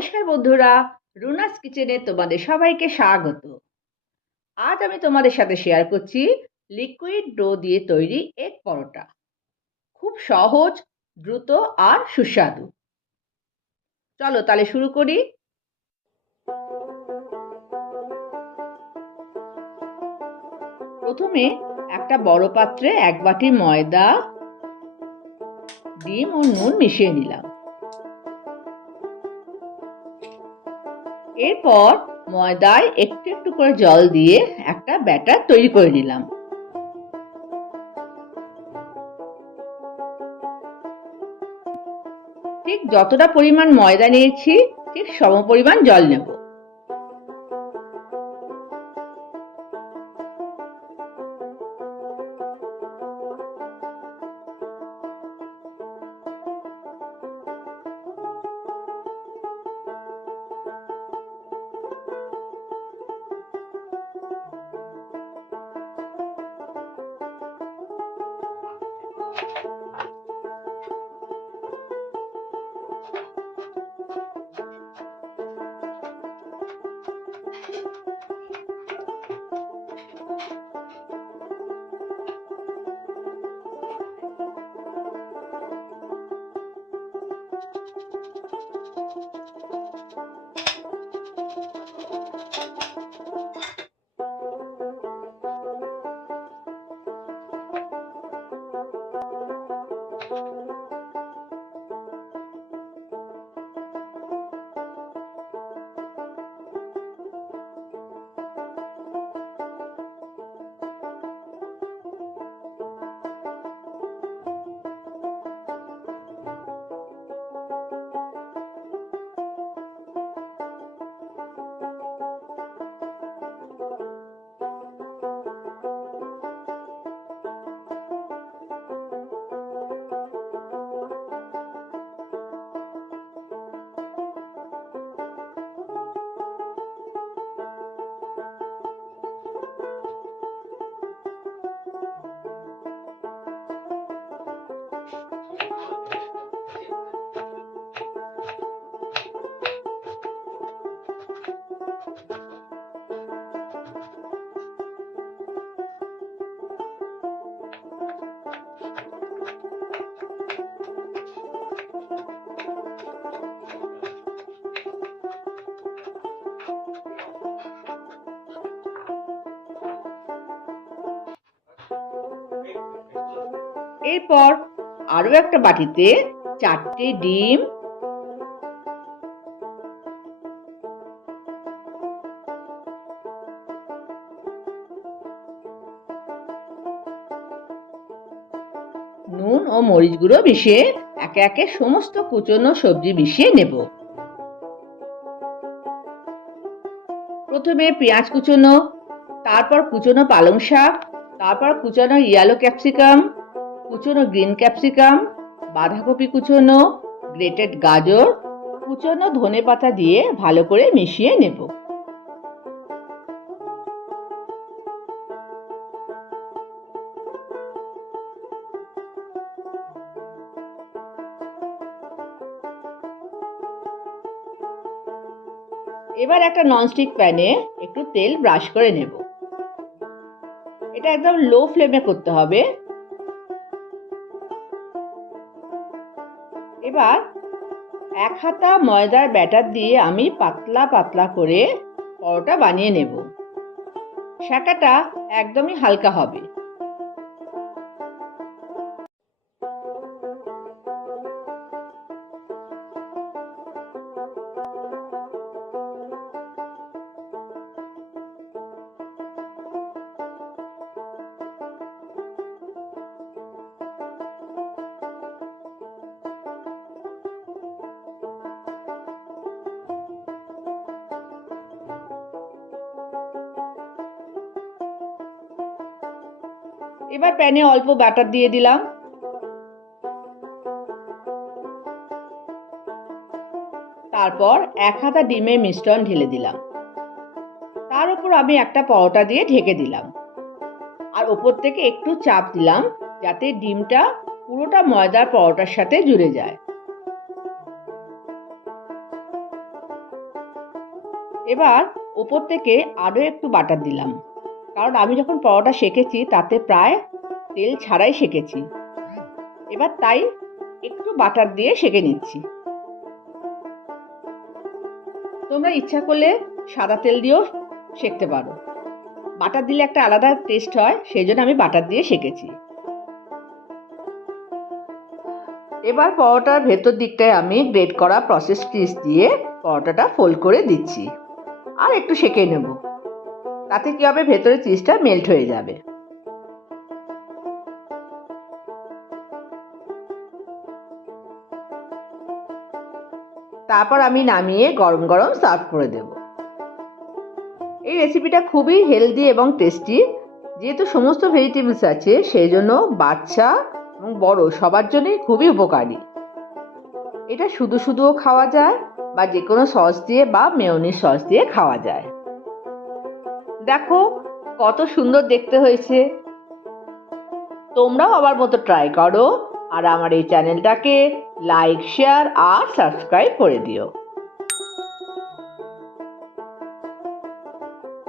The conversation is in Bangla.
নমস্কার বন্ধুরা, রুনাস কিচেনে তোমাদের সবাইকে স্বাগত। আজ আমি তোমাদের সাথে শেয়ার করছি লিকুইড ডো দিয়ে তৈরি এক পরোটা। খুব সহজ, দ্রুত আর সুস্বাদু। চলো তাহলে শুরু করি। প্রথমে একটা বড় পাত্রে এক বাটি ময়দা, ডিম ও নুন মিশিয়ে নিলাম। এরপর ময়দায় একটু একটু করে জল দিয়ে একটা ব্যাটার তৈরি করে নিলাম। ঠিক যতটা পরিমাণ ময়দা নিয়েছি, ঠিক সম পরিমাণ জল নেব। এরপর আরও একটা বাটিতে চারটে ডিম। নুন ও মরিচ গুঁড়ো মিশিয়ে একে একে সমস্ত কুচনো সবজি মিশিয়ে নেব। প্রথমে পেঁয়াজ কুচনো, তারপর কুচনো পালং শাক, তারপর কুচনো ইয়ালো ক্যাপসিকাম কুচনো গ্রিন ক্যাপসিকাম, বাঁধাকপি কুচনো, গ্রেটেড গাজর, কুচনো ধনে পাতা দিয়ে ভালো করে মিশিয়ে নেব। এবার একটা ননস্টিক প্যানে একটু তেল ব্রাশ করে নেব। এটা একদম লো ফ্লেমে করতে হবে। এবার এক হাতা ময়দার ব্যাটার দিয়ে আমি পাতলা পাতলা করে পরোটা বানিয়ে নেব। শাঁকাটা একদমই হালকা হবে। এবার প্যানে অল্প বাটার দিয়ে দিলাম। তারপর এক হাতা ডিমের মিশ্রণ ঢেলে দিলাম। তার উপর আমি একটা পরোটা দিয়ে ঢেকে দিলাম। আর ওপর থেকে একটু চাপ দিলাম যাতে ডিমটা পুরোটা ময়দার পরোটার সাথে জুড়ে যায়। এবার ওপর থেকে আরও একটু বাটার দিলাম। কারণ আমি যখন পরোটা সেকেছি, তাতে প্রায় তেল ছাড়াই সেকেছি। এবার তাই একটু বাটার দিয়ে সেকে নিচ্ছি। তোমরা ইচ্ছা করলে সাদা তেল দিয়েও সেকতে পারো। বাটার দিলে একটা আলাদা টেস্ট হয় সেই জন্য আমি বাটার দিয়ে সেকেছি। এবার পরোটার ভেতর দিকটায় আমি গ্রেট করা প্রসেস চিজ দিয়ে পরোটাটা ফোল্ড করে দিচ্ছি। আর একটু সেকে নেব। তাতে কি হবে? ভেতরে চিজটা মেল্ট হয়ে যাবে। তারপর আমি নামিয়ে গরম গরম সার্ভ করে দেব। এই রেসিপিটা খুবই হেলদি এবং টেস্টি যেহেতু সমস্ত ভেজিটেবলস আছে, সেই জন্য বাচ্চা এবং বড় সবার জন্যই খুবই উপকারী। এটা শুধু শুধুও খাওয়া যায় বা যে কোনো সস দিয়ে বা মেয়নির সস দিয়ে খাওয়া যায়। দেখো, কত সুন্দর দেখতে হয়েছে। তোমরাও আমার মতো ট্রাই করো, আর আমার এই চ্যানেলটাকে লাইক শেয়ার আর সাবস্ক্রাইব করে দিও।